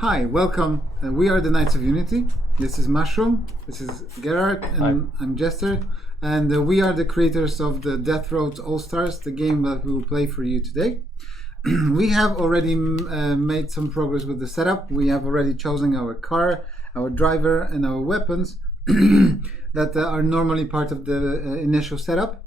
Hi, welcome. We are the Knights of Unity. This is Maszrum, this is Gerard, and I'm Jester. And we are the creators of the Death Roads All-Stars, the game that we will play for you today. We have already made some progress with the setup. We have already chosen our car, our driver, and our weapons that are normally part of the initial setup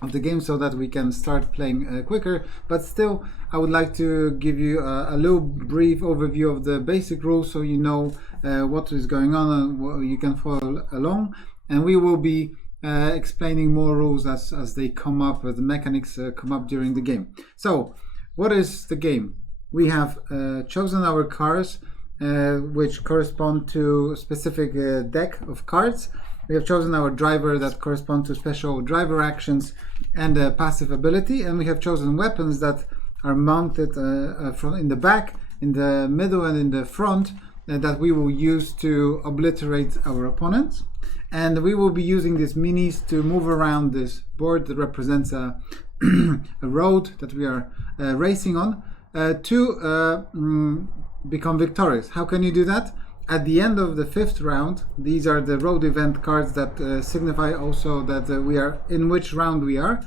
of the game, so that we can start playing quicker. But still, I would like to give you a little brief overview of the basic rules, so you know what is going on and you can follow along. And we will be explaining more rules as they come up, as the mechanics come up during the game. So, what is the game? We have chosen our cars, which correspond to a specific deck of cards. We have chosen our driver that correspond to special driver actions and passive ability, and we have chosen weapons that are mounted in the back, in the middle, and in the front that we will use to obliterate our opponents. And we will be using these minis to move around this board that represents a road that we are racing on to become victorious. How can you do that? At the end of the 5th round, these are the road event cards that signify also that we are in which round we are.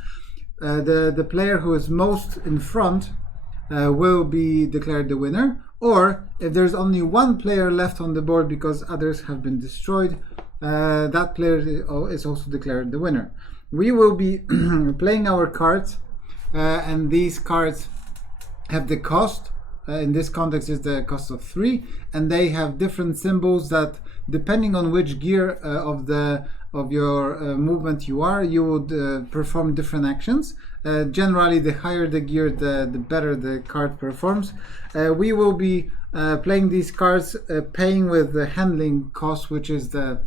The player who is most in front will be declared the winner, or if there's only one player left on the board because others have been destroyed, that player is also declared the winner. We will be playing our cards, and these cards have the cost. In this context is the cost of 3, and they have different symbols that, depending on which gear of your movement you are, you would perform different actions. Generally, the higher the gear, the better the card performs. We will be playing these cards, paying with the handling cost, which is the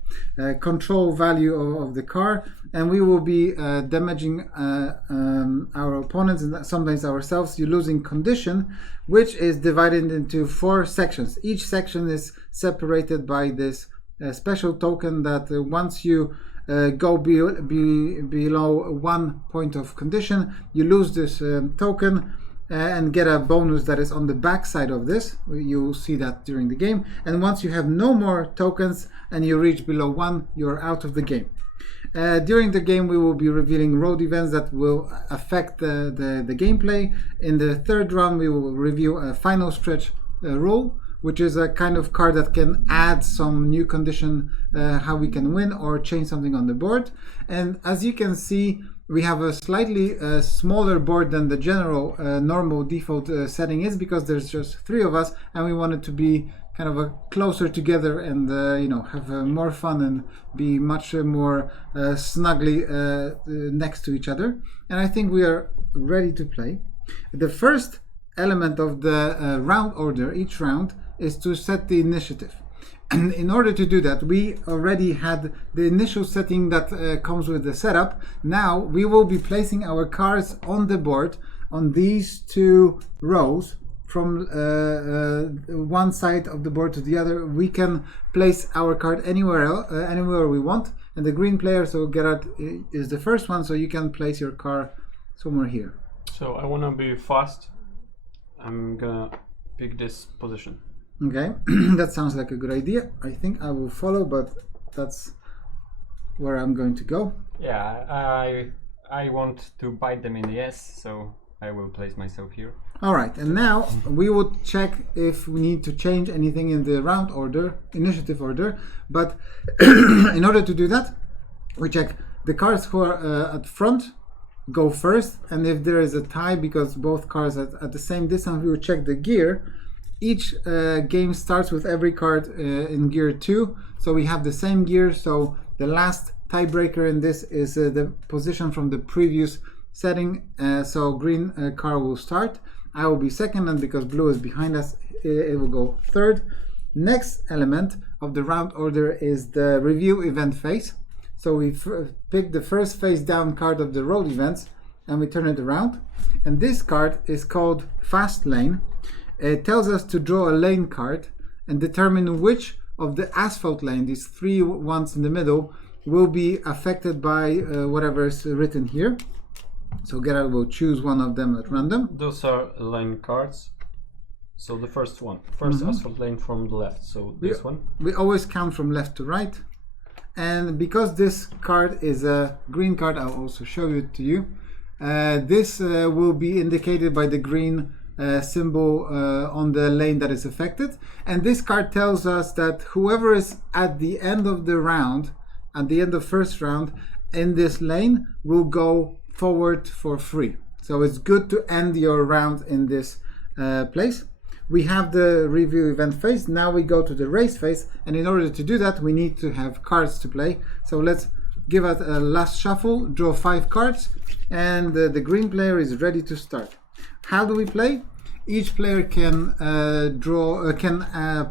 control value of the car, and we will be damaging our opponents and sometimes ourselves. You're losing condition, which is divided into 4 sections. Each section is separated by this special token that once you go below 1 point of condition, you lose this token and get a bonus that is on the back side of this. You'll see that during the game. And once you have no more tokens and you reach below 1, you're out of the game. During the game, we will be revealing road events that will affect the gameplay. In the 3rd round, we will review a final stretch rule, which is a kind of card that can add some new condition, how we can win or change something on the board. And as you can see, we have a slightly smaller board than the general normal default setting is, because there's just 3 of us, and we want it to be kind of closer together and have more fun and be much more snugly next to each other. And I think we are ready to play. The first element of the round order, each round, is to set the initiative. And in order to do that, we already had the initial setting that comes with the setup. Now we will be placing our cards on the board on these 2 rows. From one side of the board to the other, we can place our card anywhere we want. And the green player, so Gerard, is the first one, so you can place your card somewhere here. So I want to be fast. I'm gonna pick this position. Okay, that sounds like a good idea. I think I will follow, but that's where I'm going to go. Yeah, I want to bite them in the ass, so I will place myself here. All right, and now we would check if we need to change anything in the round order, initiative order. But in order to do that, we check the cards who are at front go first, and if there is a tie because both cards are at the same distance, we will check the gear. Each game starts with every card in gear 2, so we have the same gear. So the last tiebreaker in this is the position from the previous setting. So green car will start. I will be second, and because blue is behind us, it will go 3rd. Next element of the round order is the review event phase. So we pick the first face down card of the road events and we turn it around. And this card is called Fast Lane. It tells us to draw a lane card and determine which of the asphalt lane, these 3 ones in the middle, will be affected by whatever is written here. So Gerard will choose one of them at random. Those are lane cards. So the first one, first asphalt lane from the left. So this one. We always count from left to right. And because this card is a green card, I'll also show it to you. This will be indicated by the green symbol on the lane that is affected. And this card tells us that whoever is at the end of the round, at the end of first round, in this lane will go forward for free. So it's good to end your round in this place. We have the review event phase. Now we go to the race phase, and in order to do that, we need to have cards to play. So let's give it a last shuffle, draw 5 cards, and the green player is ready to start. How do we play? Each player can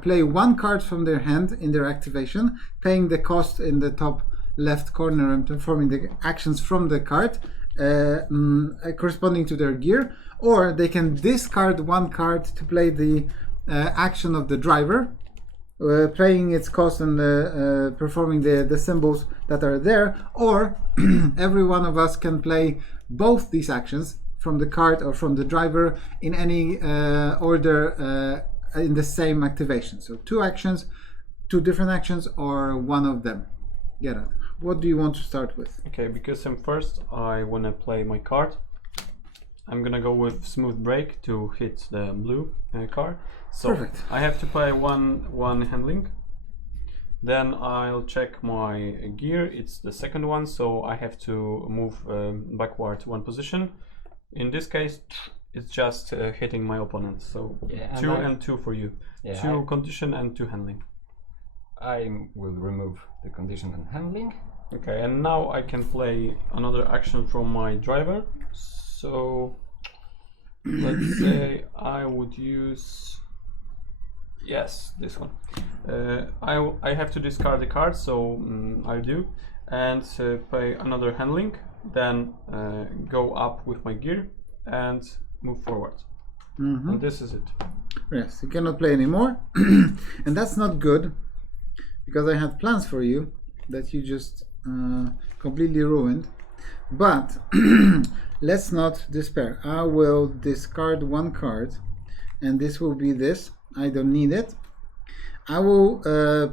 play 1 card from their hand in their activation, paying the cost in the top left corner and performing the actions from the card corresponding to their gear, or they can discard 1 card to play the action of the driver, paying its cost and performing the symbols that are there, or every one of us can play both these actions from the card or from the driver in any order in the same activation. So 2 actions, 2 different actions, or 1 of them. Gerard, what do you want to start with? Okay, because I'm first, I want to play my card. I'm gonna go with smooth break to hit the blue card. So Perfect. I have to play one handling. Then I'll check my gear. It's the second one, so I have to move backward 1 position. In this case, it's just hitting my opponent. So Yeah, 2 and 2 for you. Yeah, 2 condition and 2 handling. I will remove the condition and handling. Okay, and now I can play another action from my driver. So let's say I would use, yes, this one. I have to discard the card, so I do, and play another handling, then go up with my gear and move forward. And this is it. Yes, you cannot play anymore. And that's not good, because I had plans for you that you just completely ruined. But let's not despair. I will discard 1 card, and this will be this. I don't need it. I will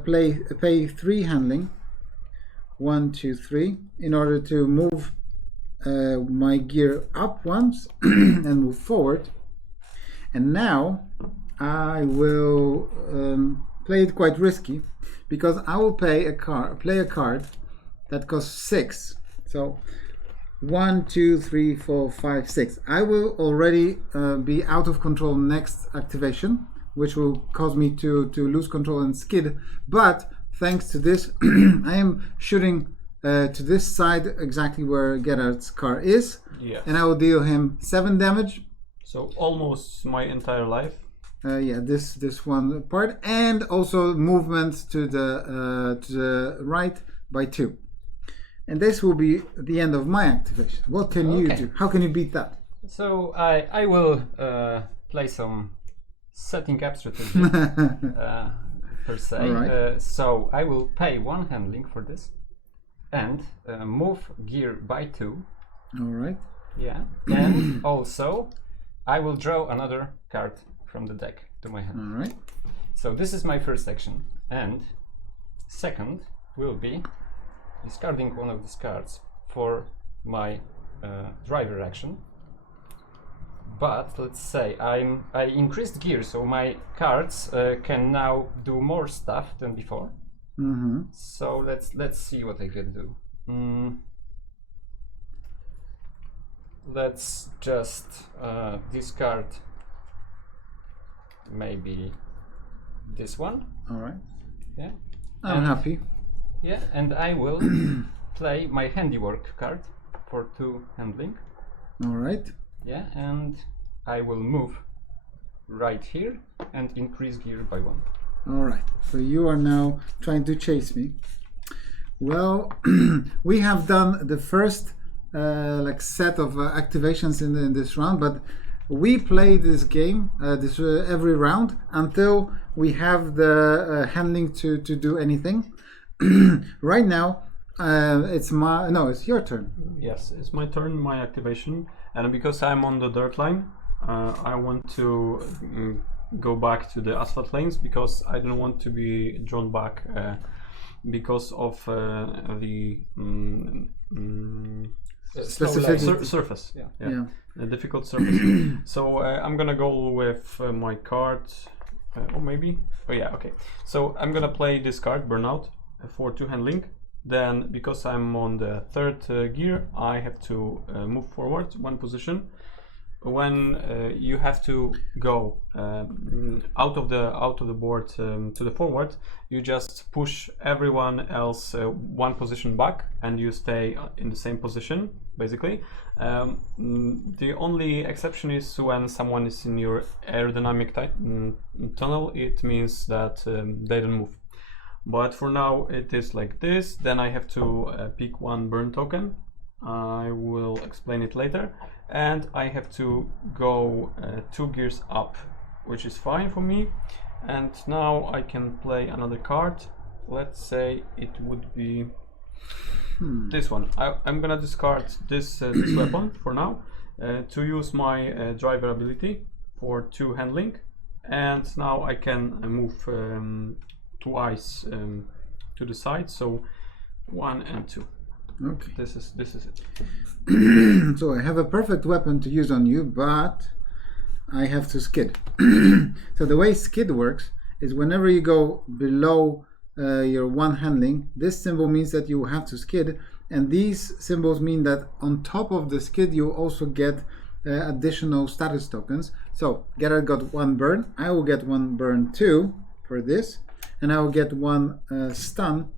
pay 3 handling, 1, 2, 3, in order to move my gear up once and move forward. And now I will play it quite risky, because I will play a card that costs 6. So 1, 2, 3, 4, 5, 6. I will already be out of control next activation, which will cause me to lose control and skid. But thanks to this, I am shooting to this side, exactly where Gerard's car is. Yes. And I will deal him 7 damage. So almost my entire life. Yeah, this one part, and also movement to the right by 2. And this will be the end of my activation. What can you do? How can you beat that? So I will play some setting up strategy per se. Alright. So I will pay 1 handling for this and move gear by 2. All right. Yeah. And also I will draw another card from the deck to my hand. All right. So this is my first action, and second will be discarding 1 of these cards for my driver action. But let's say I increased gear, so my cards can now do more stuff than before. So let's see what I can do. Let's just discard maybe this one. All right. Yeah. I'm happy. Yeah, and I will play my handiwork card for 2 handling. All right. Yeah, and I will move right here and increase gear by 1. All right. So you are now trying to chase me. Well, we have done the first set of activations in this round, but we play this game every round until we have the handling to do anything. Right now, it's your turn. Yes, it's my turn, my activation, and because I'm on the dirt line, I want to go back to the asphalt lanes because I don't want to be drawn back because of the surface. Yeah. A difficult surface. So I'm gonna go with my card. Or maybe. Oh yeah. Okay. So I'm gonna play this card, Burnout, for 2 handling. Then, because I'm on the 3rd gear, I have to move forward 1 position. When you have to go out of the board to the forward, you just push everyone else 1 position back, and you stay in the same position, basically. The only exception is when someone is in your aerodynamic tunnel. It means that they don't move. But for now it is like this. Then I have to pick 1 burn token. I will explain it later. And I have to go 2 gears up, which is fine for me. And now I can play another card. Let's say it would be this one. I'm gonna discard this weapon for now to use my driver ability for 2 handling. And now I can move twice to the side, so 1 and 2. Okay. This is it. So I have a perfect weapon to use on you, but I have to skid. So the way skid works is whenever you go below your 1 handling, this symbol means that you have to skid, and these symbols mean that on top of the skid you also get additional status tokens. So Gerard got 1 burn, I will get 1 burn too for this, and I will get 1 stun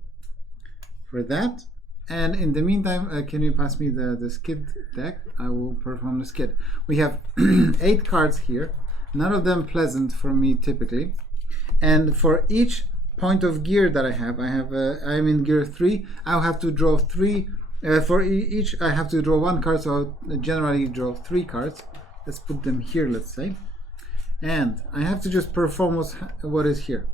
for that. And in the meantime, can you pass me the skid deck? I will perform the skid. We have 8 cards here, none of them pleasant for me typically. And for each point of gear that I have I'm in gear 3. I'll have to draw 3. For each, I have to draw 1 card, so I'll generally draw 3 cards. Let's put them here, let's say. And I have to just perform what is here.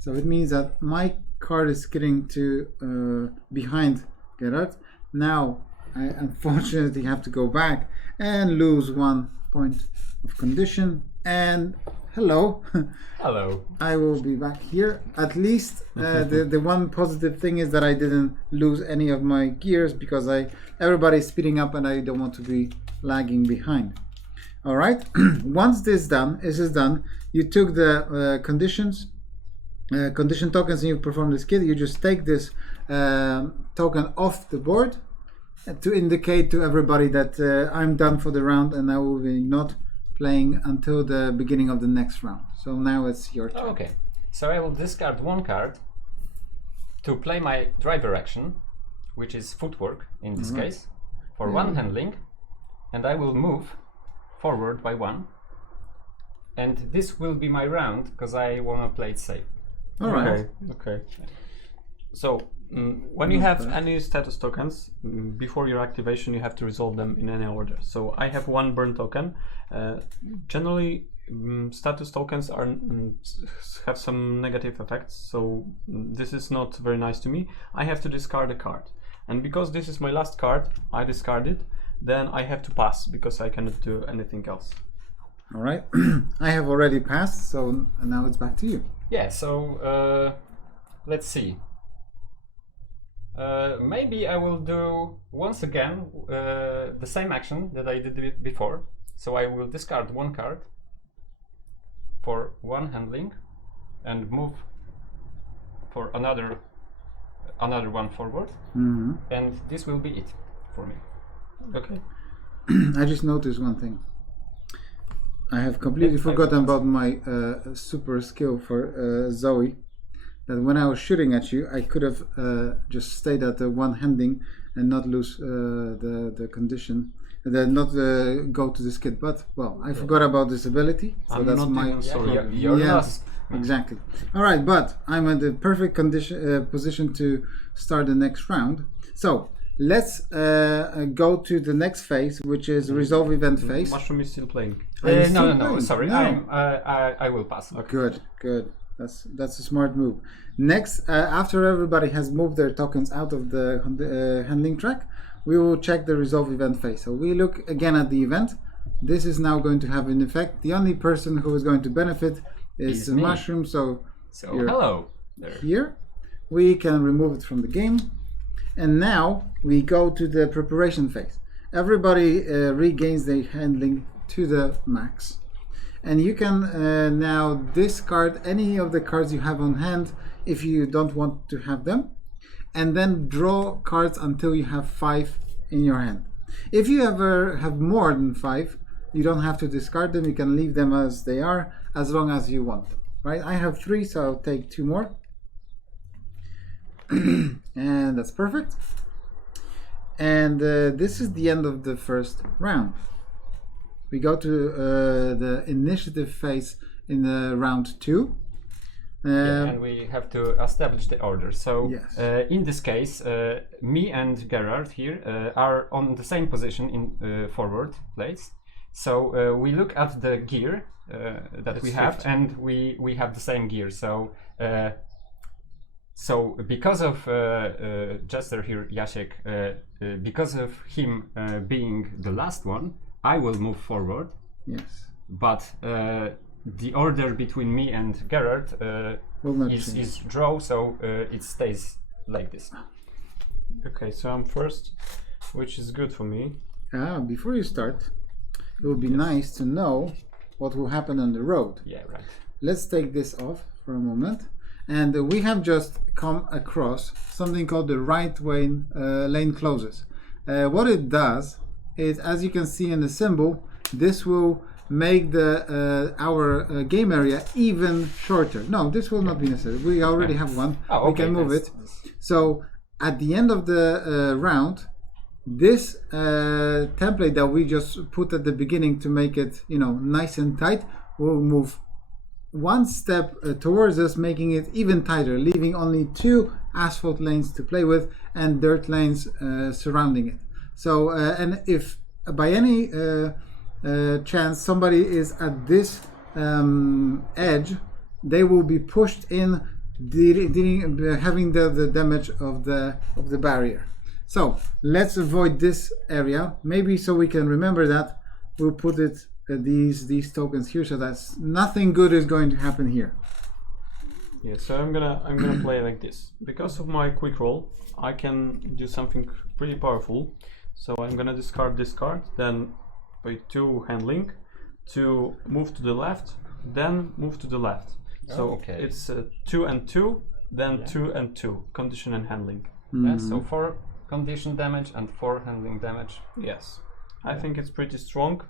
So it means that my card is skidding to behind Gerard. Now I unfortunately have to go back and lose 1 point of condition. And hello. Hello. I will be back here. At least the one positive thing is that I didn't lose any of my gears because everybody's speeding up and I don't want to be lagging behind. All right. Once this is done, you took the condition tokens and you perform the skid. You just take this token off the board to indicate to everybody that I'm done for the round and I will be not playing until the beginning of the next round. So now it's your turn. Okay, so I will discard 1 card to play my driver action, which is footwork in this case, for 1 handling, and I will move forward by 1. And this will be my round because I want to play it safe. All right. Okay. So when you have any status tokens before your activation, you have to resolve them in any order. So I have 1 burn token. Generally, status tokens have some negative effects, so this is not very nice to me. I have to discard a card, and because this is my last card, I discard it. Then I have to pass because I cannot do anything else. All right. I have already passed, so now it's back to you. Yeah. So let's see. Maybe I will do once again the same action that I did before. So I will discard 1 card for 1 handling and move for another 1 forward. And this will be it for me. Okay. I just noticed one thing. I have completely forgotten about my super skill for Zoe. That when I was shooting at you, I could have just stayed at the 1 handing and not lose the condition, not go to the skid. But well, I forgot about this ability, so that's my. You're lost. Exactly. All right, but I'm in the perfect position to start the next round. So let's go to the next phase, which is resolve event phase. Maszrum is still playing. No. Sorry, No. I will pass. Okay. Good. That's a smart move. Next, after everybody has moved their tokens out of the handling track, we will check the resolve event phase. So we look again at the event. This is now going to have an effect. The only person who is going to benefit is It's me. Maszrum. So So Here. hello there. here we can remove it from the game, and now we go to the preparation phase. Everybody regains their handling to the max, and you can now discard any of the cards you have on hand if you don't want to have them, and then draw cards until you have 5 in your hand. If you ever have more than 5, you don't have to discard them. You can leave them as they are as long as you want them, right? I have 3, so I'll take 2 more. And that's perfect. And this is the end of the first round. We go to the initiative phase in round 2. And we have to establish the order. So Yes. in this case, me and Gerard here are on the same position in forward place. So we look at the gear that we have, and we have the same gear. So so because of Jester here, Jacek, because of him being the last one, I will move forward. Yes. But the order between me and Gerard Will not is change. draw, so it stays like this. Okay, so I'm first, which is good for me. Before you start, it would be nice to know what will happen on the road. Yeah, right. Let's take this off for a moment. And we have just come across something called the right lane closes. What it does is, as you can see in the symbol, this will make the our game area even shorter. No, this will not be necessary. We already have one. Oh, We can move nice. it. So at the end of the round, this template that we just put at the beginning to make it, nice and tight, will move one step towards us, making it even tighter, leaving only 2 asphalt lanes to play with and dirt lanes surrounding it. So, and if by any chance somebody is at this edge, they will be pushed in, having the damage of the barrier. So let's avoid this area. Maybe so we can remember that, we'll put it these tokens here, so that's nothing good is going to happen here. Yeah, so I'm gonna play like this. Because of my quick roll, I can do something pretty powerful. So I'm gonna discard this card, then pay 2 handling to move to the left, then move to the left. So okay. it's 2 and 2, then 2 and 2, condition and handling. Yeah, so 4 condition damage and 4 handling damage. Yes, I think it's pretty strong.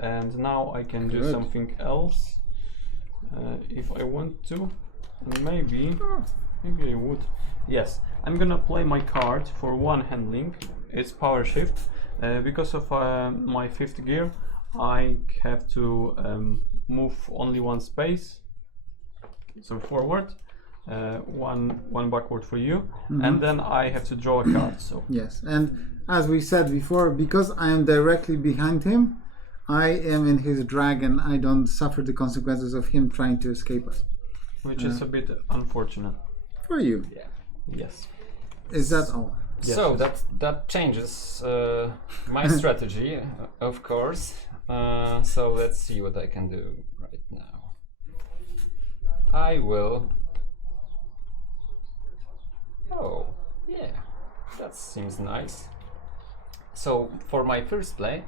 And now I can do Good. something else if I want to, and maybe I would. Yes, I'm gonna play my card for 1 handling. It's power shift. Because of my 5th gear, I have to move only 1 space, so forward, one backward for you, and then I have to draw a card. So Yes, and as we said before, because I am directly behind him, I am in his drag and I don't suffer the consequences of him trying to escape us. which is a bit unfortunate. For you. Yeah. Yes. Is that all? Yes, So yes. that changes my strategy, of course. So let's see what I can do right now. I will. Oh, yeah, that seems nice. So for my first play,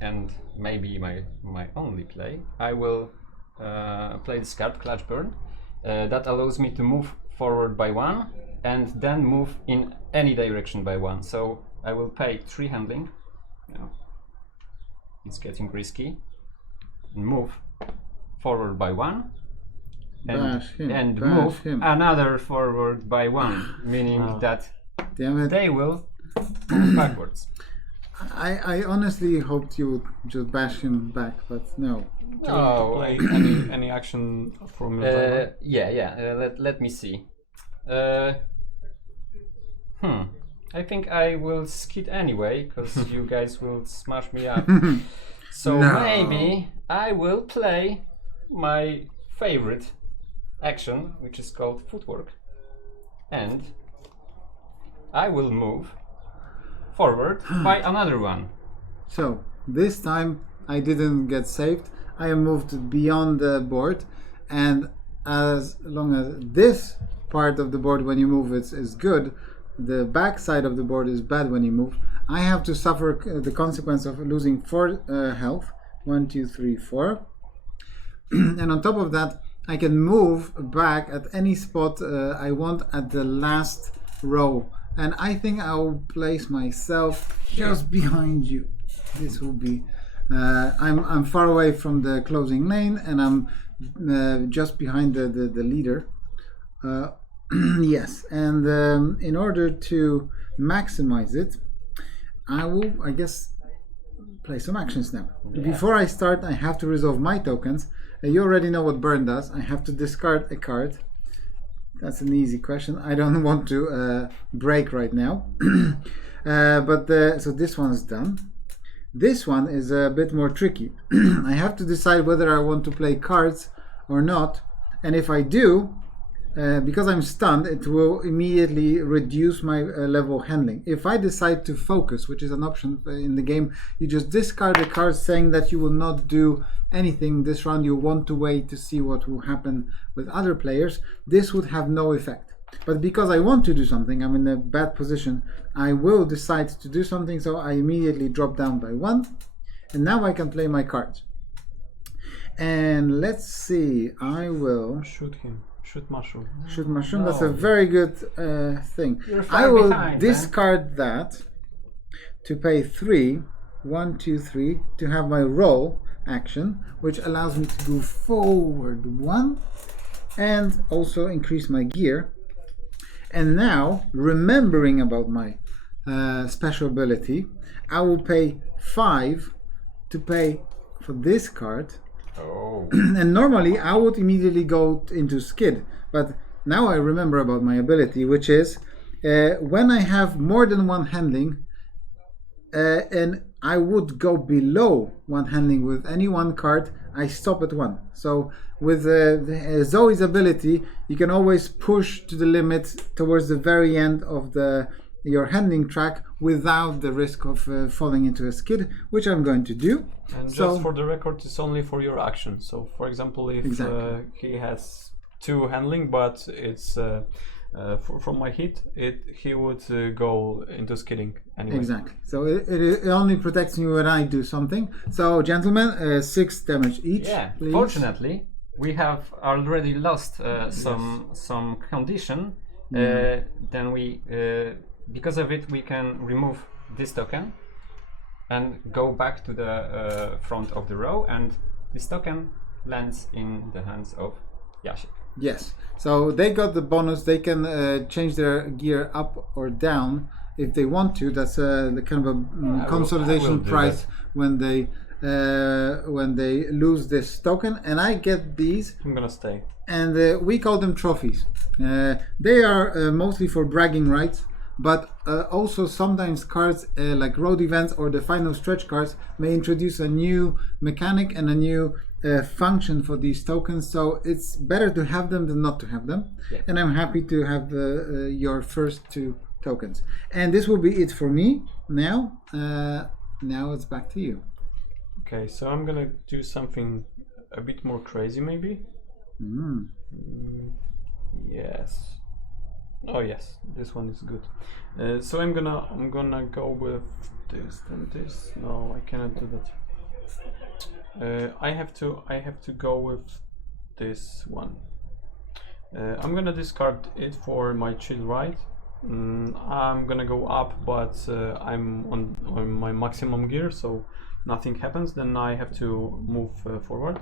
and maybe my only play, I will play this card, Clutch Burn. That allows me to move forward by 1 and then move in any direction by 1. So I will pay 3 handling. It's getting risky. Move forward by 1 Bash him, and bash move him. another forward by 1, meaning that Damn it. they will move backwards. I honestly hoped you would just bash him back, but no. Do you want to play any action from your driver? Let me see. I think I will skid anyway, because you guys will smash me up. So No. maybe I will play my favorite action, which is called Footwork, and I will move forward by another 1. So this time I didn't get saved. I moved beyond the board, and as long as this part of the board when you move is good, the back side of the board is bad when you move, I have to suffer the consequence of losing 4 health. 1, 2, 3, 4. And on top of that, I can move back at any spot I want at the last row. And I think I'll place myself just behind you. This will be... I'm far away from the closing lane, and I'm just behind the leader. Yes, and in order to maximize it, I will, I guess, play some actions now. Yeah. Before I start, I have to resolve my tokens. You already know what burn does. I have to discard a card. That's an easy question. I don't want to break right now. So this one is done. This one is a bit more tricky. I have to decide whether I want to play cards or not. And if I do, because I'm stunned, it will immediately reduce my level of handling. If I decide to focus, which is an option in the game, you just discard the card saying that you will not do anything this round. You want to wait to see what will happen with other players. This would have no effect. But because I want to do something, I'm in a bad position, I will decide to do something, so I immediately drop down by 1. And now I can play my cards. And let's see, I will... Shoot him. Shoot Maszrum. Shoot Maszrum, no. That's a very good thing. I will discard that to pay 3, 1, 2, 3, to have my roll action, which allows me to go forward 1 and also increase my gear. And now, remembering about my special ability, I will pay 5 to pay for this card. Oh. And normally I would immediately go into skid, but now I remember about my ability, which is when I have more than 1 handling, and I would go below 1 handling with any 1 card, I stop at 1. So with Zoe's ability, you can always push to the limit towards the very end of your handling track without the risk of falling into a skid, which I'm going to do. And just for the record, it's only for your action. So for example, if he has 2 handling, but it's from my hit, he would go into skidding anyway. Exactly. So it only protects me when I do something. So gentlemen, 6 damage each. Yeah. Please. Fortunately, we have already lost some condition. Then we, because of it, we can remove this token and go back to the front of the row, and this token lands in the hands of Jacek. Yes, so they got the bonus. They can change their gear up or down if they want to. That's the kind of a consolidation price when they lose this token. And I get these. I'm gonna stay. And we call them trophies. They are mostly for bragging rights, but also sometimes cards like road events or the final stretch cards may introduce a new mechanic and a new function for these tokens, so it's better to have them than not to have them. Yeah. And I'm happy to have your first 2 tokens. And this will be it for me now. Now it's back to you. Okay, so I'm gonna do something a bit more crazy, maybe. Yes. Oh yes, this one is good. So I'm gonna go with this and this. No, I cannot do that. I have to go with this one. I'm gonna discard it for my chill ride. I'm gonna go up, but I'm on my maximum gear, so nothing happens. Then I have to move forward,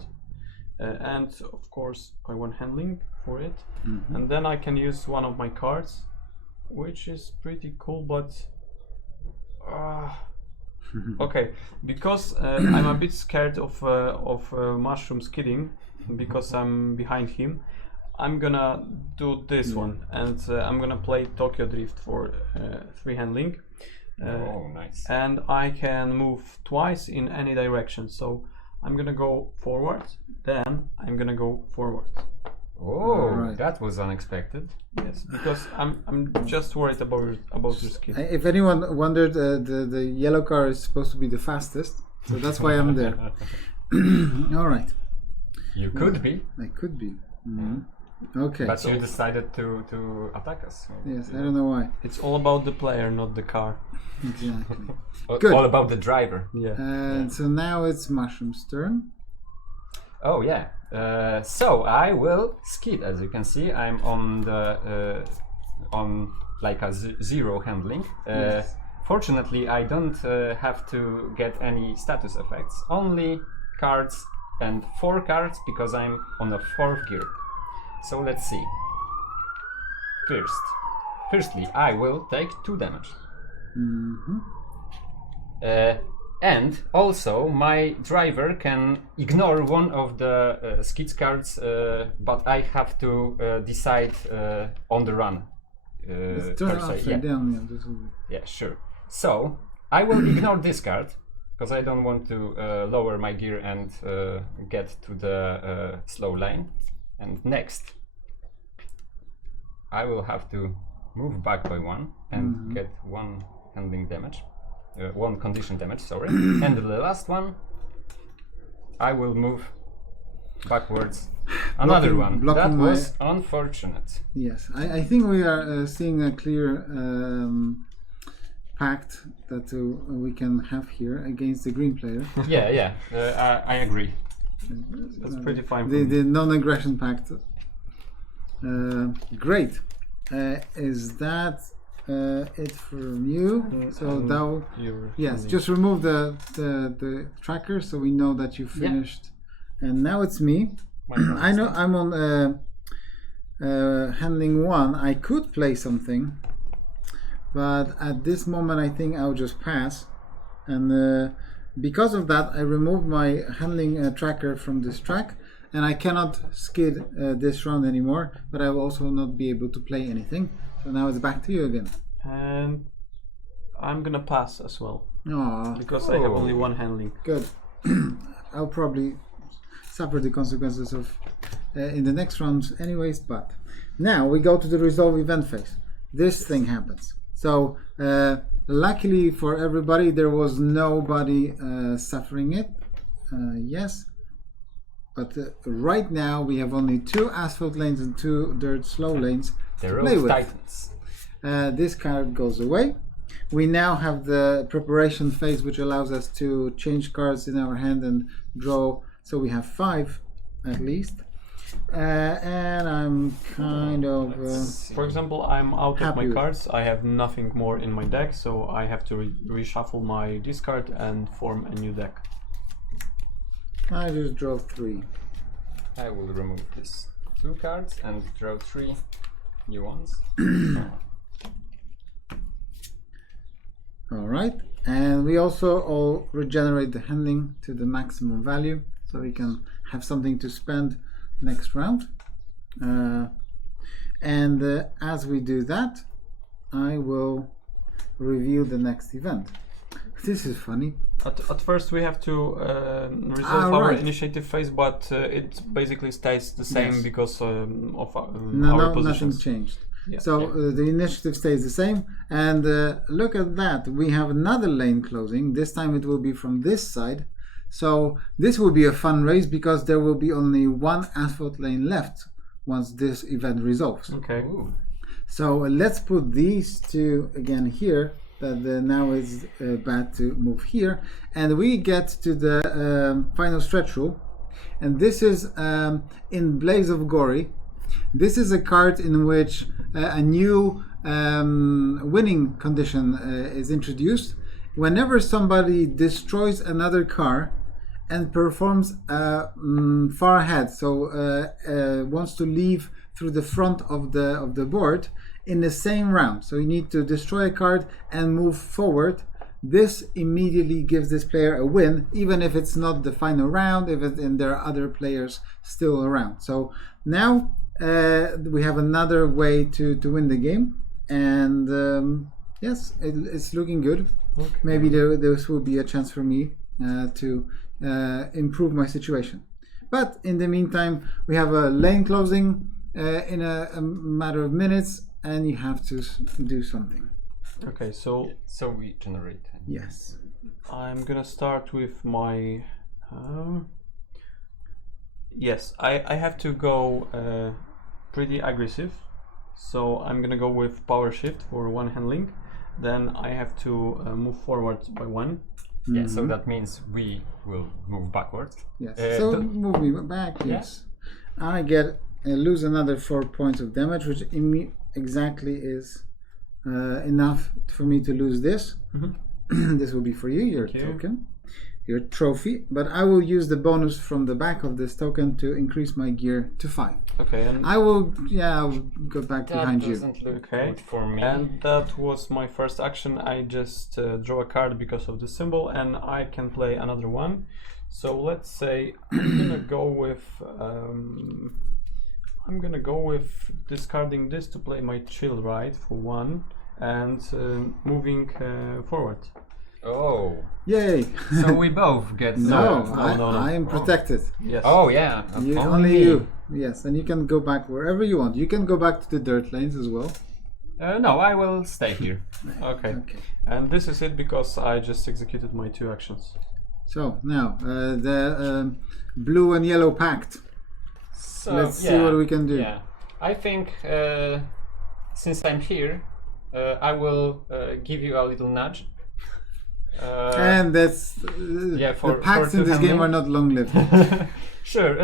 and of course by 1 handling for it. And then I can use one of my cards, which is pretty cool, but okay, because I'm a bit scared of Maszrum skidding because I'm behind him. I'm gonna do this one, and I'm gonna play Tokyo Drift for 3 handling. Oh, nice. And I can move twice in any direction. So I'm gonna go forward, then I'm gonna go forward. Oh, right. That was unexpected. Yes, because I'm just worried about your skid. If anyone wondered, the yellow car is supposed to be the fastest, so that's why I'm there. All right. You could be, I could be. Okay. but you decided to attack us. Yes, I don't know why. It's all about the player, not the car. Exactly. Good. All about the driver. Yeah. And so now it's Maszrum's turn. Oh yeah. So I will skid. As you can see, I'm on the on like a zero handling. Yes. Fortunately, I don't have to get any status effects. Only cards and 4 cards because I'm on a 4th gear. So let's see. Firstly, I will take 2 damage. And also, my driver can ignore one of the skid cards, but I have to decide on the run. Let's turn per se. upside down. Yeah, this will be. Yeah, sure. So I will ignore this card because I don't want to lower my gear and get to the slow lane. And next, I will have to move back by 1 and get 1 handling damage, 1 condition damage. Sorry. And the last one, I will move backwards. Another one. That was unfortunate. Yes, I think we are seeing a clear pact that we can have here against the green player. Yeah. I agree. That's pretty fine. The non-aggression pact. Great. Is that it from you? So now, yes, just remove the tracker so we know that you finished. And now it's me. I know I'm on handling 1. I could play something, but at this moment I think I'll just pass. And because of that, I removed my handling tracker from this track, and I cannot skid this round anymore. But I will also not be able to play anything. So now it's back to you again. And I'm gonna pass as well Aww. because I have only 1 handling. Good. I'll probably suffer the consequences of in the next rounds anyways, but now we go to the resolve event phase. This thing happens. So luckily for everybody, there was nobody suffering it. Yes, but right now we have only 2 asphalt lanes and 2 dirt slow lanes to play with. Titans. This card goes away. We now have the preparation phase, which allows us to change cards in our hand and draw. So we have 5 at least. And I'm kind of... For example, I'm out of my with cards. I have nothing more in my deck, so I have to reshuffle my discard and form a new deck. I just draw 3. I will remove these 2 cards and draw 3 new ones. Alright, and we also all regenerate the handling to the maximum value, so we can have something to spend next round. And as we do that, I will reveal the next event. This is funny. At first we have to resolve our right. initiative phase, but it basically stays the same Yes. because of our Nothing positions. changed. Yeah. So the initiative stays the same, and look at that, we have another lane closing. This time it will be from this side, so this will be a fun race because there will be only 1 asphalt lane left once this event resolves. Okay. Ooh. So let's put these 2 again here, that now it's bad to move here, and we get to the final stretch rule, and this is in Blaze of Glory. This is a card in which a new winning condition is introduced. Whenever somebody destroys another car and performs far ahead, so wants to leave through the front of the board in the same round, so you need to destroy a card and move forward, this immediately gives this player a win, even if it's not the final round, and there are other players still around. So now we have another way to win the game, and yes, it's looking good. Okay. Maybe this will be a chance for me to improve my situation. But in the meantime, we have a lane closing in a matter of minutes, and you have to do something. Okay, so we generate. Yes. I'm gonna start with my Yes, I have to go pretty aggressive, so I'm gonna go with power shift for one handling. Then I have to move forward by one. Yeah, so that means we will move backwards. Yes. So move me back. Yes. I get lose another 4 points of damage, which exactly is enough for me to lose this. This will be for you, your token, your trophy. But I will use the bonus from the back of this token to increase my gear to 5. Okay, and I'll go back behind you. Okay, for me. and that was my first action. I just draw a card because of the symbol, and I can play another one. So let's say I'm gonna go with discarding this to play my chill ride for 1 and moving forward. Oh, Yay! so we both get No, some- no. I am protected. Yes. Oh yeah, Only me. you. Yes, and you can go back wherever you want. You can go back to the dirt lanes as well. No, I will stay here. Okay. Okay. And this is it because I just executed my 2 actions. So now the blue and yellow pact. So Let's see what we can do. Yeah, I think since I'm here, I will give you a little nudge. And that's yeah, the pacts in this two-handling. game are not long-lived. Sure.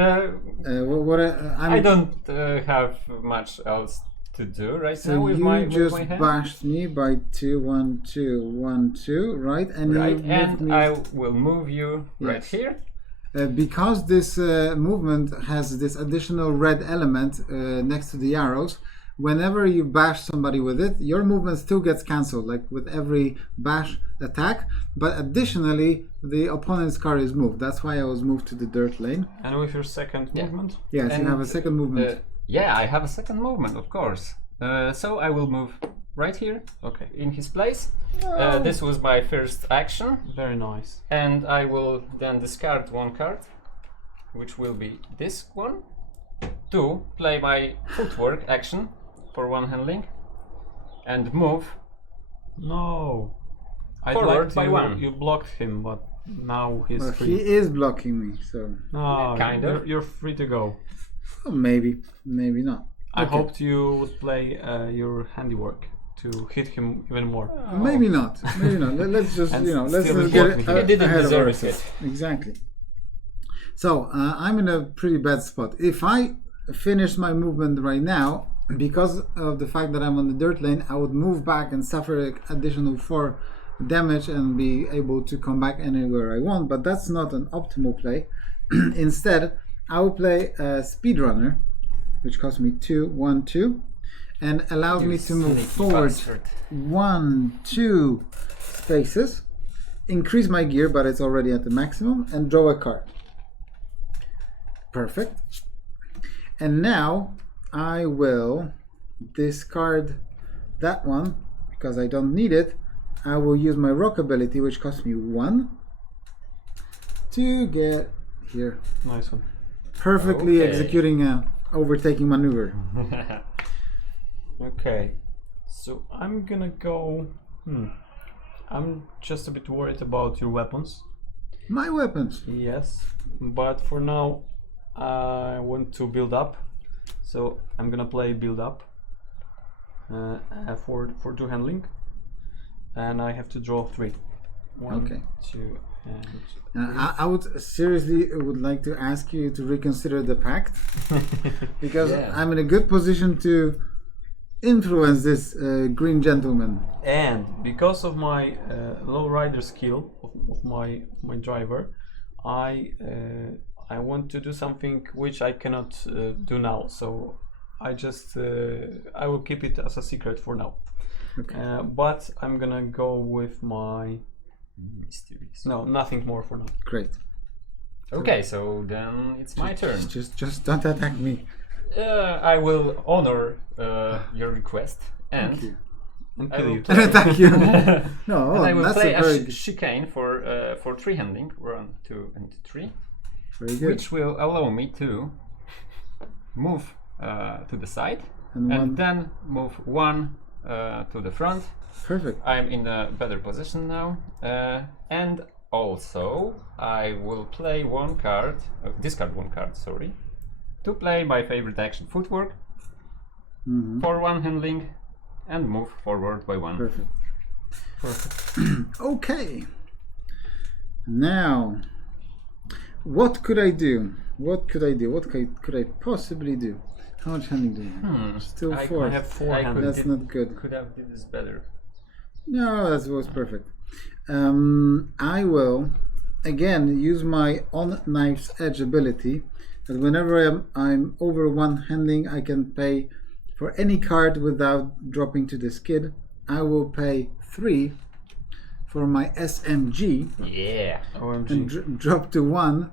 I don't have much else to do right now So with you my just hand. bashed me by 2, 1, 2, 1, 2, right? And Right, you moved and me. I will move you right Yes. here. Because this movement has this additional red element next to the arrows, whenever you bash somebody with it, your movement still gets cancelled, like with every bash attack. But additionally, the opponent's car is moved. That's why I was moved to the dirt lane. And with your second movement? Yes, And, you have a second movement. Yeah, I have a second movement, of course. So I will move right here, Okay. in his place. This was my first action, Very nice. and I will then discard 1 card, which will be this one, to play my footwork action for 1 handling, and move. No. I'd Forward like by to, 1. You blocked him, but now he's Well, free. he is blocking me, so No, kind of. You're free to go. well, maybe not. I Okay. hoped you would play your handiwork to hit him even more. Maybe not. Maybe not. Let's just And let's still not get report me here. He didn't ahead of deserve ourselves. it. Exactly. So I'm in a pretty bad spot. If I finish my movement right now, because of the fact that I'm on the dirt lane, I would move back and suffer an additional 4 damage and be able to come back anywhere I want. But that's not an optimal play. Instead, I will play Speedrunner, which costs me 2, 1, 2, and allows me to move forward 1, 2 spaces, increase my gear, but it's already at the maximum, and draw a card. Perfect. And now I will discard that one because I don't need it. I will use my rock ability, which costs me 1, to get here. Nice one. Perfectly Okay. executing a overtaking maneuver. Okay. So I'm gonna go. I'm just a bit worried about your weapons. My weapons. Yes. But for now, I want to build up. So I'm gonna play build up for 2 handling. And I have to draw 3. 1, Okay. 2, and I would seriously would like to ask you to reconsider the pact because Yeah. I'm in a good position to influence this green gentleman. And because of my low rider skill of my driver, I want to do something which I cannot do now. So I just I will keep it as a secret for now. Okay. But I'm gonna go with my Mysterious. no, nothing more for now. Great. Okay, so then it's my turn. Just don't attack me. I will honor your request, and Thank you. And I kill will you. play- Attack you. No, and I will that's play a a very, chicane for 3 handling, 1, 2, and 3, very good. which will allow me to move to the side And and one- then move 1 to the front. Perfect. I'm in a better position now, and also, I will play one card, discard one card, sorry, to play my favorite action, footwork, for one handling, and move forward by one. Perfect. Perfect. Okay. Now, what could I do? What could I do? What could I possibly do? How much handling do you have? Still I 4. I have 4 I handling. That's not good. Could have did this better. No, that was perfect. I will again use my on knife's edge ability. That whenever I'm over 1 handling, I can pay for any card without dropping to the skid. I will pay 3 for my SMG Yeah. OMG. and drop to 1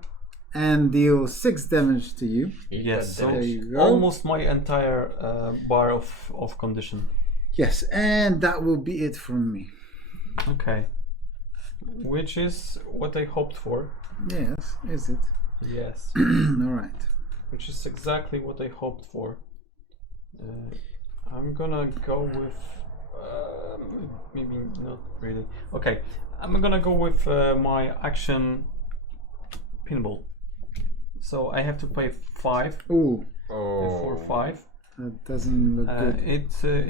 and deal 6 damage to you. Yes, so There you go. almost my entire bar of condition. Yes, and that will be it from me. Okay. Which is what I hoped for. Yes, is it? Yes. All right. Which is exactly what I hoped for. I'm gonna go with maybe not really. Okay, I'm gonna go with my action pinball. So I have to pay 5 Ooh, for 5. that doesn't look good.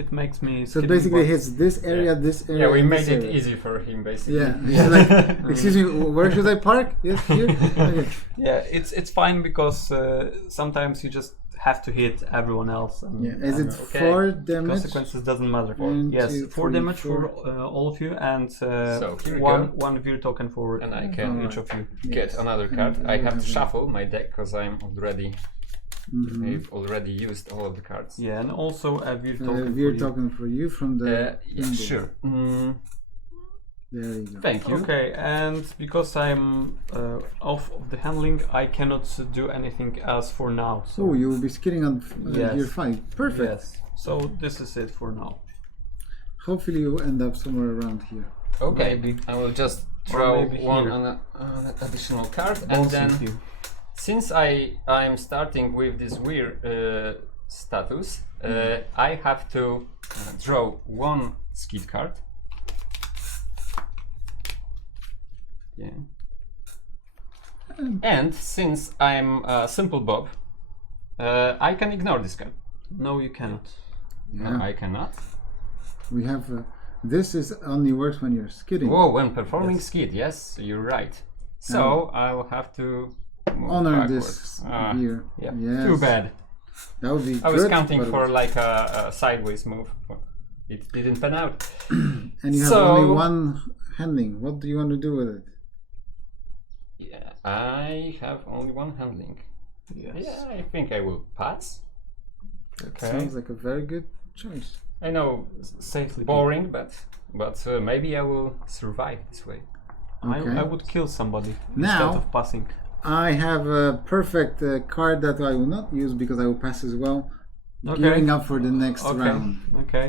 It makes me. So skipping basically buttons. hits this area, this area. Yeah, we and made this it area. easy for him, basically. Yeah, he's like, excuse me, where should I park? Yes, here. Okay. Yeah, it's fine because sometimes you just have to hit everyone else. And, Yeah, is and it okay. 4 damage? consequences doesn't matter. One, Yes, 2, 4 3, damage 4. for all of you, and So, here we one go. one Veer token for And I can each of you. get Yes. another card. And I I have to have shuffle my deck because I'm already. Mhm. I've already used all of the cards. Yeah, and also a Veer token. Veer for you. token for you from the. Yeah, pinball. sure. There you go. Thank you. Okay, and because I'm off of the handling, I cannot do anything else for now. So Oh, you will be skidding on Yes. year 5. Perfect. yes, so this is it for now. Hopefully you will end up somewhere around here. Okay, Maybe. I will just Or draw maybe one here. an additional card, and Balls then with you. since I'm starting with this weird status, I have to draw one skid card. Yeah. And since I'm Simple Bob, I can ignore this card. No, you cannot. Yeah. I cannot. We have. This is only works when you're skidding. Whoa, when performing Yes. skid, yes, you're right. So I will have to move Honor backwards. this Ah, year. yeah. Yes. Too bad. That would be I was good, counting but- for like a sideways move. But it didn't pan out. And you have So- only 1 handling. What do you want to do with it? Yeah, I have only 1 handling. Yes. Yeah, I think I will pass. Okay. Sounds like a very good choice. I know, Safely. boring, but maybe I will survive this way. Okay. I would kill somebody Now- instead of passing. I have a perfect card that I will not use because I will pass as well. Okay. Gearing up for the next Okay. round. Okay.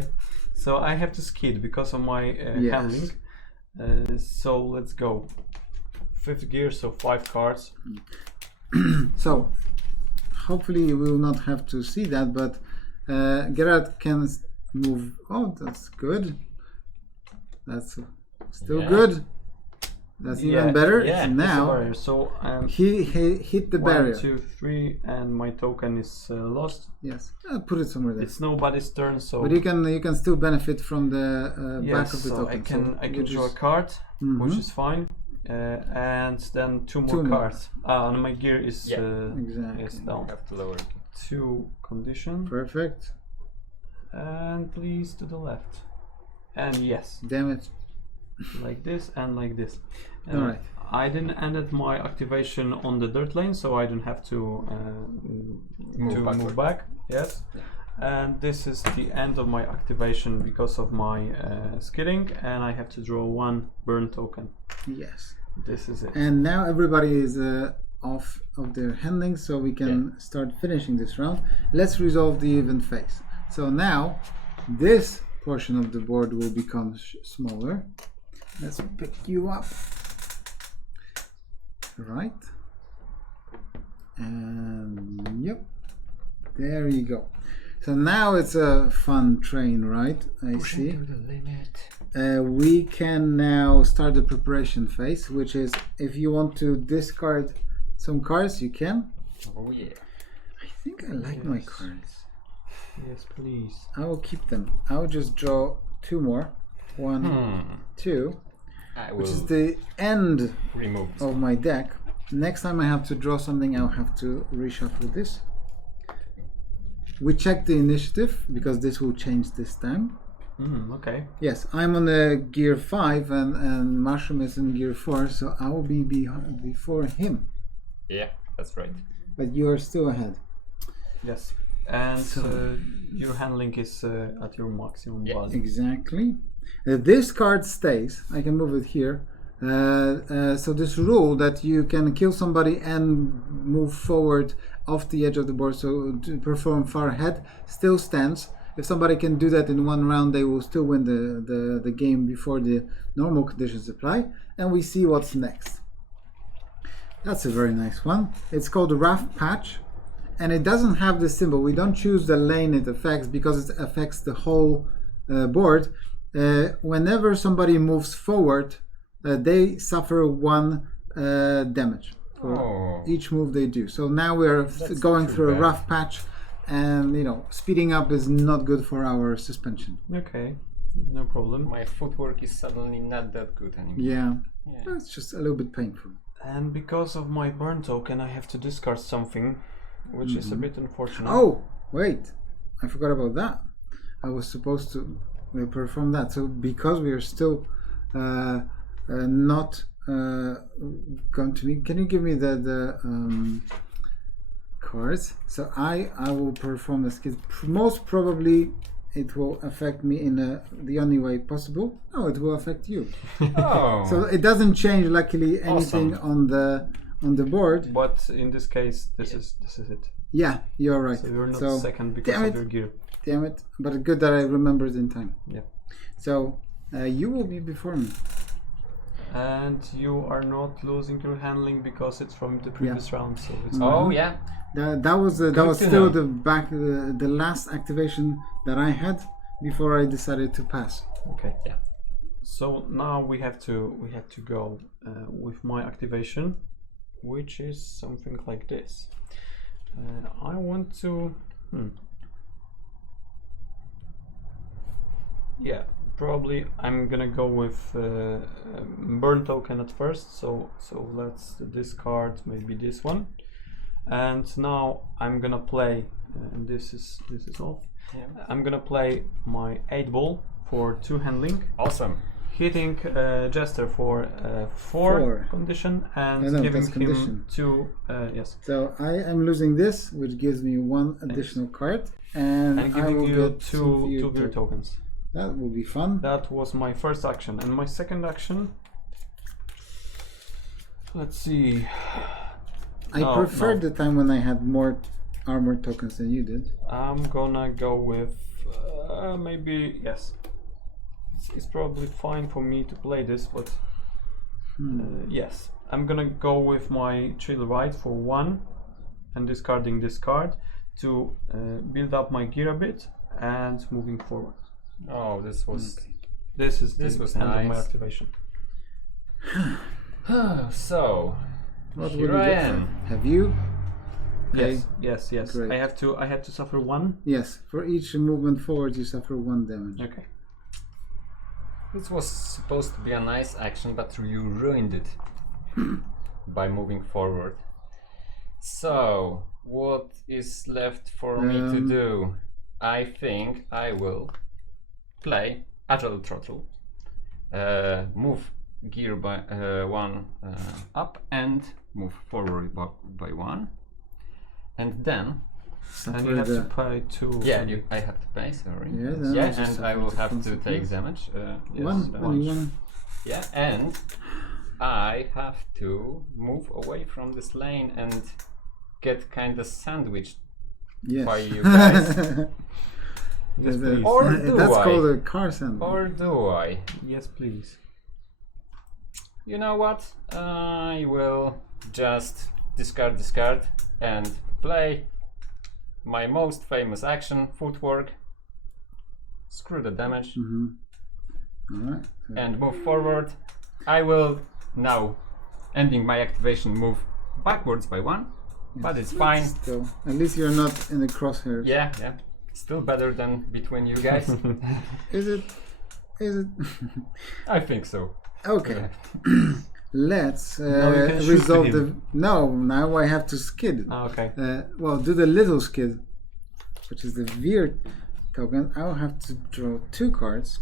So I have to skid because of my Yes. handling. So let's go. 5th gear, so 5 cards. So, hopefully we will not have to see that, but Gerard can move. Oh, that's good. That's still Yeah. good. That's even better. yeah, That's the Now barrier. So he hit the 1, barrier. 2, 3, and my token is lost. Yes, put it somewhere there. It's nobody's turn, so But you can still benefit from the back yes, of the so token. I can you draw a just- card, which Mhm. is fine, and then 2 more Two more. cards. And my gear is Exactly. is down. I have to lower it. 2 condition, Perfect. and please to the left, and yes, Damage. like this and like this. Alright. I didn't ended my activation on the dirt lane, so I don't have to move back. Yes. And this is the end of my activation because of my skidding, and I have to draw 1 burn token. Yes. This is it. And now everybody is off of their handling, so we can start finishing this round. Let's resolve the event phase. So now this portion of the board will become smaller. Let's pick you up. Right. And yep. There you go. So now it's a fun train, right? I see. To the limit. we can now start the preparation phase, which is if you want to discard some cards, you can. Oh yeah. I think I like my cards. Yes, please. I will keep them. I will just draw 2 more. 1, 2, which is the end Remove this. of my deck. Next time I have to draw something, I'll have to reshuffle this. We check the initiative because this will change this time. Okay. Yes, I'm on gear 5 and Maszrum is in gear 4, so I will be before him. Yeah, that's right. But you are still ahead. Yes. And your handling is at your maximum value. Exactly. This card stays. I can move it here. So this rule that you can kill somebody and move forward off the edge of the board, so to perform far ahead, still stands. If somebody can do that in 1 round, they will still win the game before the normal conditions apply. And we see what's next. That's a very nice one. It's called the Raft Patch. And it doesn't have the symbol. We don't choose the lane it affects because it affects the whole board. Whenever somebody moves forward, they suffer 1 damage for each move they do. So now we are going through a rough patch, and speeding up is not good for our suspension. Okay, no problem. My footwork is suddenly not that good anymore. Yeah. It's just a little bit painful. And because of my burn token, I have to discard something, which is a bit unfortunate. Oh, wait. I forgot about that. I was supposed to perform that. So because we are still not going to me, can you give me the cards? So I will perform this. Most probably it will affect me in the only way possible. No, it will affect you. Oh. So it doesn't change luckily anything on the board. But in this case, this is it. Yeah, you're right. So you're not second because of your gear. Damn it! But good that I remembered in time. Yeah. So you will be before me. And you are not losing your handling because it's from the previous round. So it's Oh yeah. That was still the last activation that I had before I decided to pass. Okay. Yeah. So now we have to go with my activation, which is something like this. I want to. Yeah, probably I'm gonna go with burn token at first. So let's discard maybe this one, and now I'm gonna play. And this is off. Yeah. I'm gonna play my 8-ball for 2 handling. Awesome. Hitting Jester for 4 condition and giving him condition. 2. Yes. So I am losing this, which gives me 1 additional card, and I giving will you get 2 view tokens. That will be fun. That was my first action, and my second action. Let's see. I preferred the time when I had more armor tokens than you did. I'm gonna go with maybe yes. It's probably fine for me to play this, but yes, I'm gonna go with my chill ride for 1 and discarding this card to build up my gear a bit and moving forward. Oh, this was This was end of my nice. activation. So What here will I you am. Have you? Okay. Yes. Great. I have to suffer 1. Yes. For each movement forward, you suffer 1 damage. Okay. This was supposed to be a nice action, but you ruined it by moving forward. So what is left for me to do? I think I will play Agile Throttle, move gear by 1 up and move forward by 1, and then And you have to pay 2. I have to pay. Sorry. Yeah, And I will have to take damage. Yes, 1, only 1. Yeah, and I have to move away from this lane and get kind of sandwiched Yes. by you guys. Yes, please. Or do That's I? called a car sandwich. Or do I? Yes, please. You know what? I will just discard and play my most famous action, footwork. Screw the damage. Alright. and move forward. I will now, ending my activation, move backwards by 1, but it's fine. Still, at least you're not in the crosshairs. Yeah, yeah. Still better than between you guys. Is it? Is it? I think so. Okay. Let's Now you can shoot resolve him. the. No, now I have to skid. Okay. Well, do the little skid, which is the weird token. I will have to draw 2 cards.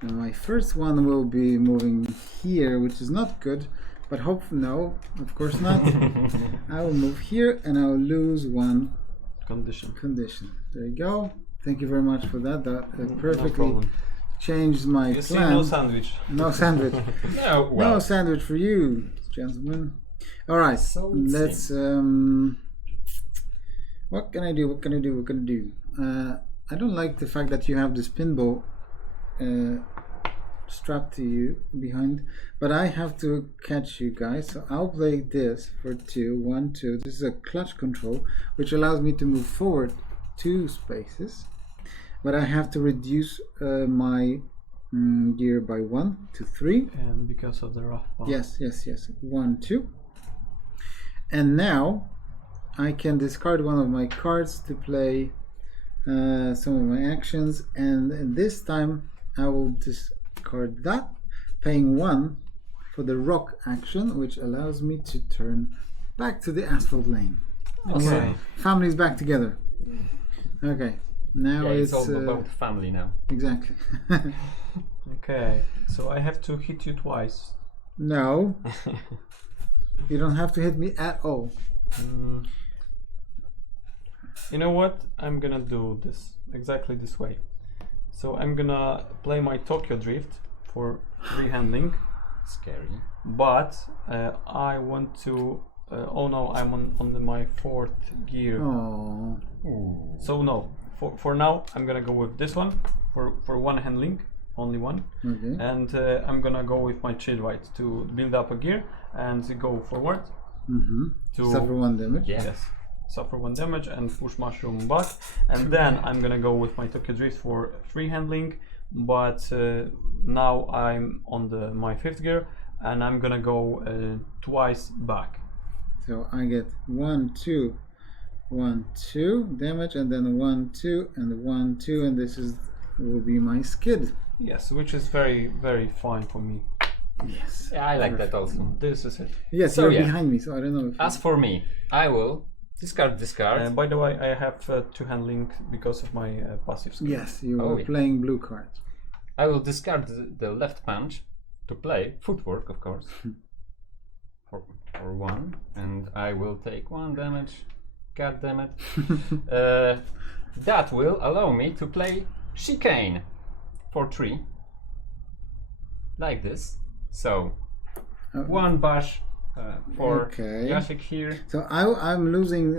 And my first one will be moving here, which is not good. But no, of course not. I will move here and I will lose 1 Condition. There you go. Thank you very much for that. That No perfectly problem. changed my You see, plan. no sandwich. No sandwich. No, well, No sandwich for you, gentlemen. All right, So it let's. What can I do? What can I do? What can I do? I don't like the fact that you have this pinball strapped to you behind, but I have to catch you guys. So I'll play this for 2, 1, 2. This is a clutch control, which allows me to move forward 2 spaces, but I have to reduce my gear by 1 to 3. And because of the rough part. Yes. 1, 2. And now I can discard one of my cards to play some of my actions, and this time I will discard that, paying 1 for the rock action, which allows me to turn back to the asphalt lane. Okay. Family's back together. Okay, now yeah, it's it's all about family now. exactly. Okay. So I have to hit you twice. No, you don't have to hit me at all. You know what? I'm gonna do this exactly this way. So I'm gonna play my Tokyo Drift for free handling, Scary. but I want to. Oh no, I'm on my 4th gear. Oh, Ooh. So no, for now I'm gonna go with this one for 1 handling, only 1, okay. and I'm gonna go with my chill right to build up a gear and go forward. To Suffer 1 damage. Yeah. Yes, suffer 1 damage and push Maszrum back, and then I'm gonna go with my Tokyo Drift for 3 handling, but now I'm on my 5th gear and I'm gonna go twice back. So I get 1, 2, 1, 2 damage, and then 1, 2, and 1, 2, and this will be my skid. Yes, which is very, very fine for me. Yes. Yeah, I like that also. This is it. Yes, So, you're yeah. behind me, so I don't know if. As for me, I will discard this card. And by the way, I have 2 handling because of my passive skill. Yes, you Oh, are yeah. playing blue cards. I will discard the left punch to play footwork, of course, for 1, and I will take 1 damage. God damn it. That will allow me to play chicane for 3, like this. So 1 bash for Okay. Jacek here. So I'm losing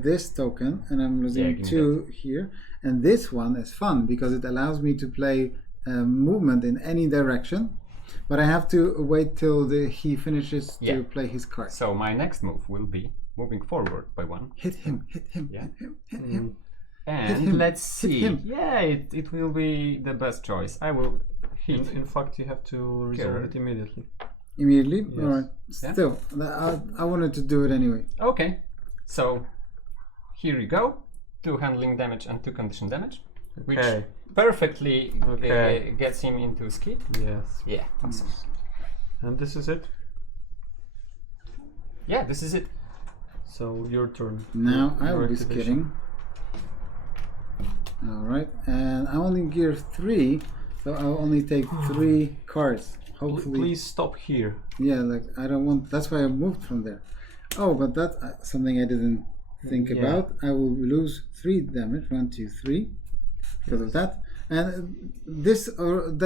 this token, and I'm Yeah, losing give me 2 here. And this one is fun because it allows me to play movement in any direction. But I have to wait till he finishes Yeah. to play his card. So my next move will be moving forward by 1. Hit him, hit him, Yeah. hit him, hit him. And him, let's hit see. him. Yeah, it will be the best choice. I will hit. In fact, you have to resolve Gerard. it immediately. Immediately? Yes. Alright. Yeah. Still, I wanted to do it anyway. Okay, so here you go. 2 handling damage and 2 condition damage, which Okay. perfectly Okay. gets him into skid. Yes. Yeah, awesome. And this is it. Yeah, this is it. So your turn. Now I Your will be activation. skidding. Alright, and I'm only gear 3, so I'll only take 3 cards. Hopefully. Please stop here. Yeah, like I don't want. That's why I moved from there. Oh, but that's something I didn't think Yeah. about. I will lose 3 damage. 1, 2, 3 because of that. And this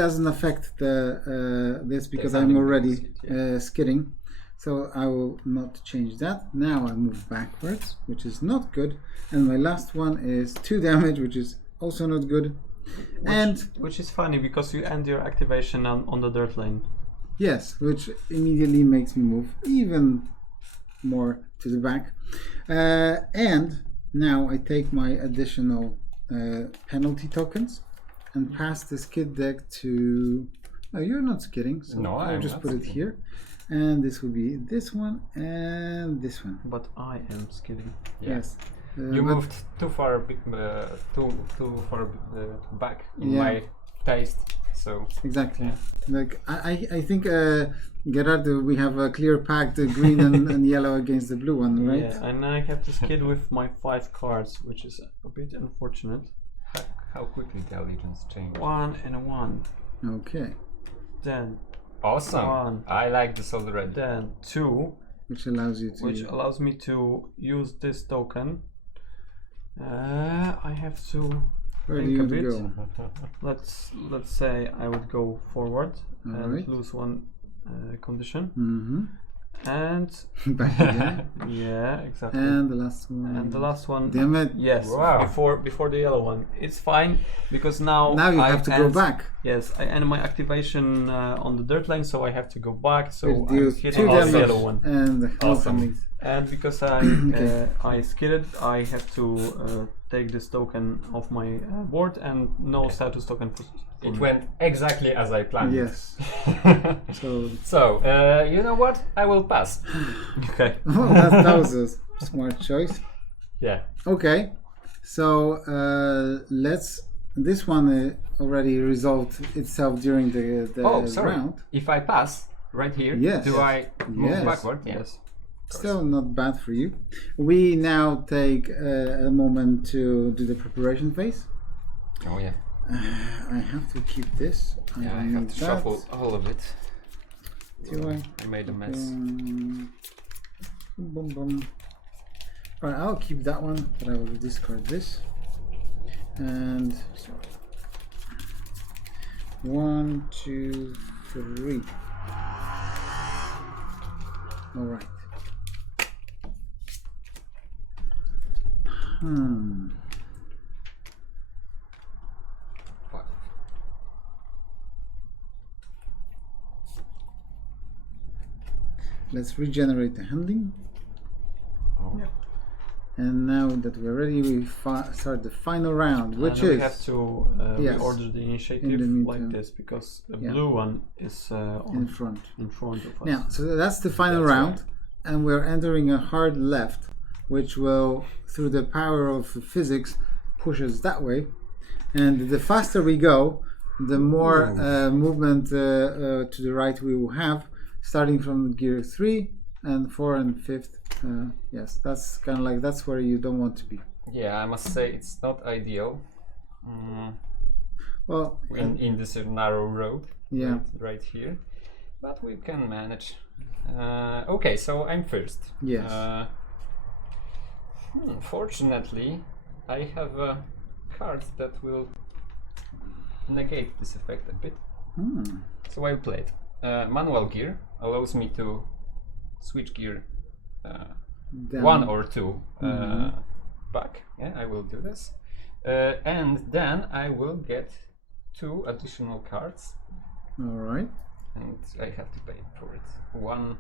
doesn't affect the this because I'm something already skid, yeah. skidding. So I will not change that. Now I move backwards, which is not good. And my last one is 2 damage, which is also not good. Which is funny because you end your activation on the dirt lane. Yes, which immediately makes me move even more to the back. And now I take my additional penalty tokens. and pass the skid deck to. Oh, you're not skidding, so No, I'll I'm just not put it skidding. here. And this will be this one and this one. But I am skidding. Yeah. Yes. You but- moved too far, too far back in Yeah. my taste. So Exactly. Yeah. Like I think Gerard, we have a clear pact, green and yellow against the blue one, right? Yeah, and I have to skid with my 5 cards, which is a bit unfortunate. how quickly the allegiance changed. 1 and a 1. Okay. Then Awesome. 1. I like this already. Then 2, Which allows you to. which allows me to use this token. I have to Where do think you a want to bit. go? Let's say I would go forward and Alright. lose 1 condition, Mm-hmm. and Back again. yeah, exactly. And the last one. And the last one, Damn it. yes, Wow. before the yellow one. It's fine because now Now you I have to go end- back. Yes, I end my activation on the dirt lane, so I have to go back. So Which I'm deals hitting 2 all the damage yellow one. and Awesome. something. And because I Okay. I skidded, I have to take this token off my board and no status token for It me. went exactly as I planned. Yes. So So, you know what? I will pass. Okay. oh, that was a smart choice. Yeah. Okay. So let's. This one already resolved itself during the Oh, sorry. round. If I pass right here, Yes. do Yes. I move Yes. backward? Yeah. Yes. Still not bad for you. We now take a moment to do the preparation phase. Oh yeah. I have to keep this. Yeah, I don't have need to that. shuffle all of it. Do I? I made a mess. Boom, boom. Alright, I'll keep that one, but I will discard this. And so 1, 2, 3. Alright. Five. Let's regenerate the handling. Oh. Yeah. And now that we're ready, we start the final round, which and is we have to yes, reorder the initiative in the like meantime. this because the Yeah. blue one is in front. in front of us. Now, so that's the final That's round, right. and we're entering a hard left, which will, through the power of physics, push us that way. And the faster we go, the more movement to the right we will have, starting from gear 3 and 4 and 5th. Yes, that's kind of like that's where you don't want to be. Yeah, I must say it's not ideal. Well, In this narrow road. Yeah. Right here, but we can manage. Okay, so I'm first. Yes. Fortunately, I have a card that will negate this effect a bit. So I played. Manual gear allows me to switch gear down. 1 or 2 back. Yeah, I will do this. And then I will get 2 additional cards. All right. And I have to pay for it. 1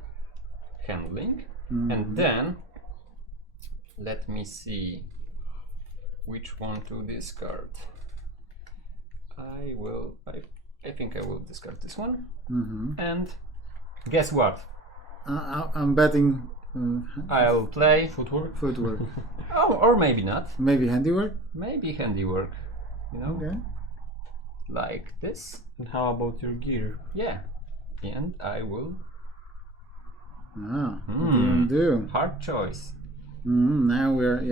handling, and then let me see which one to discard. I think I will discard this one. And guess what? I'm betting I'll play Footwork. footwork, oh, or maybe not. maybe handiwork. Maybe handiwork. You know, Okay. like this. And how about your gear? Yeah. And I will. What do you do? Hard choice. Now we're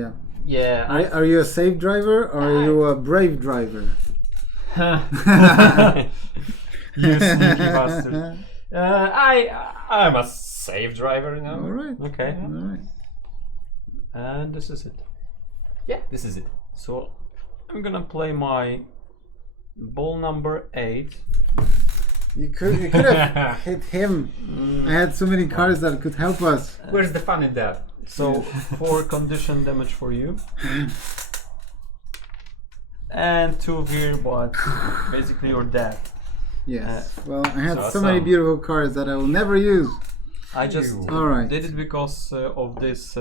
Yeah. Are you a safe driver or are you a brave driver? You sneaky bastard. I'm a safe driver, you know. All right. Okay. All right. And this is it. Yeah, this is it. So I'm gonna play my ball number 8. You could have hit him. I had so many cards that could help us. Where's the fun in that? So 4 condition damage for you. And 2 here, but basically you're dead. Yes. Well, I had so awesome. many beautiful cards that I will never use. I just All right. did it because of this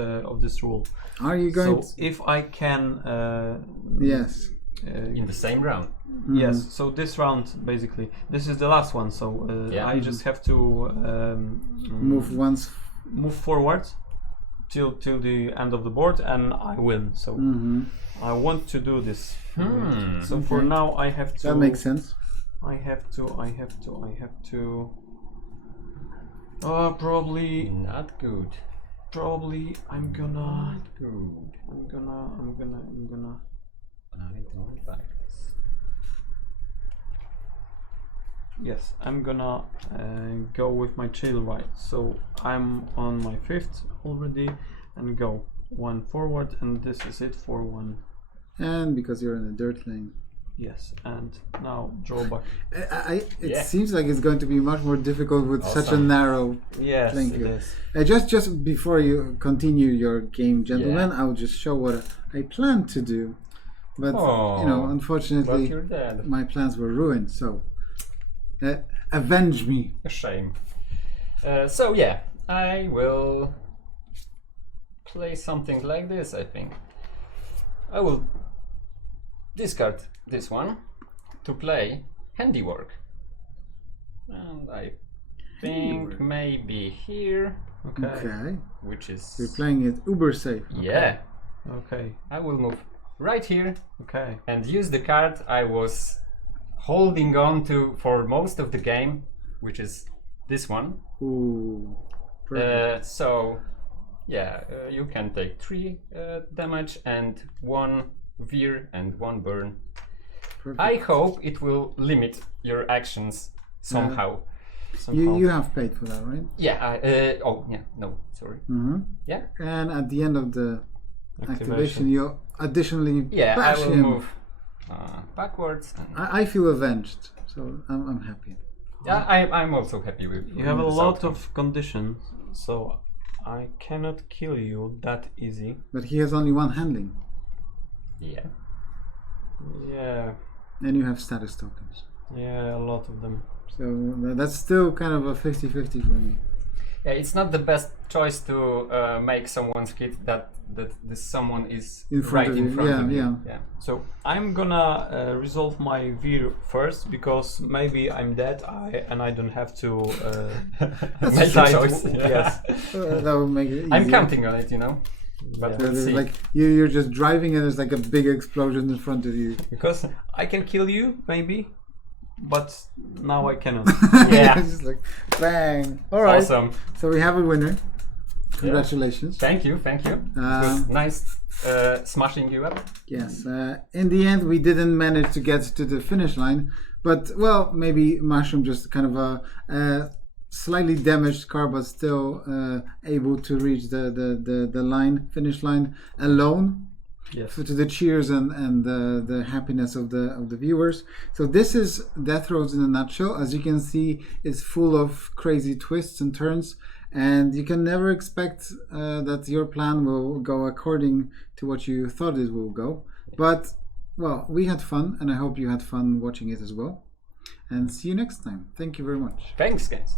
rule. Are you going? So if I can Yes. In the same round. Yes, so this round basically, this is the last one, so I just have to move forward till the end of the board, and I win. So I want to do this. So for now, I have to. That makes sense. I have to. Probably Not good. Probably I'm gonna. Not good. I'm gonna. I don't like this. Yes, I'm gonna go with my chill right. So I'm on my 5th already, and go 1 forward, and this is it for 1. And because you're in a dirt lane. Yes, and now draw back. It seems like it's going to be much more difficult with such a narrow Yes, playing it field. is. Just before you continue your game, gentlemen, I'll just show what I plan to do. But unfortunately, But you're dead. my plans were ruined. So avenge me. A shame. So yeah, I will play something like this, I think. I will discard this one to play Handiwork. And I think maybe here. Okay. Which is... You're playing it uber safe. Yeah. Okay. I will move right here. Okay. And use the card I was holding on to for most of the game, which is this one. Ooh. Perfect. So, yeah, you can take 3 damage and 1 veer and 1 burn. Perfect. I hope it will limit your actions somehow. You have paid for that, right? Yeah. No, sorry. Yeah. And at the end of the activation, you additionally I bash will him. move backwards. And I feel avenged, so I'm happy. yeah, I'm also happy with. You have a lot of conditions, so I cannot kill you that easy. But he has only 1 handling, Yeah. Yeah. and you have status tokens. Yeah, a lot of them. So that's still kind of a 50-50 for me. Yeah, it's not the best choice to make someone's hit that this someone is In front right of in you, front of yeah. you. Yeah. So I'm gonna resolve my veer first, because maybe I'm dead and I don't have to Make a decide choice. Yes. That would make it easy. I'm counting on it, you know. But Yeah. we'll see. Like you're just driving and there's like a big explosion in front of you. Because I can kill you, maybe, but now I cannot. Yeah. It's just like bang. All right. Awesome. So we have a winner. Congratulations. Thank you. It was nice smashing you up. Yes. In the end, we didn't manage to get to the finish line, but well, maybe Maszrum just kind of a slightly damaged car, but still able to reach the finish line alone. Yes. To the cheers and the happiness of the viewers. So this is Death Roads in a nutshell. As you can see, it's full of crazy twists and turns, and you can never expect that your plan will go according to what you thought it will go. But well, we had fun, and I hope you had fun watching it as well. And see you next time. Thank you very much. Thanks, guys.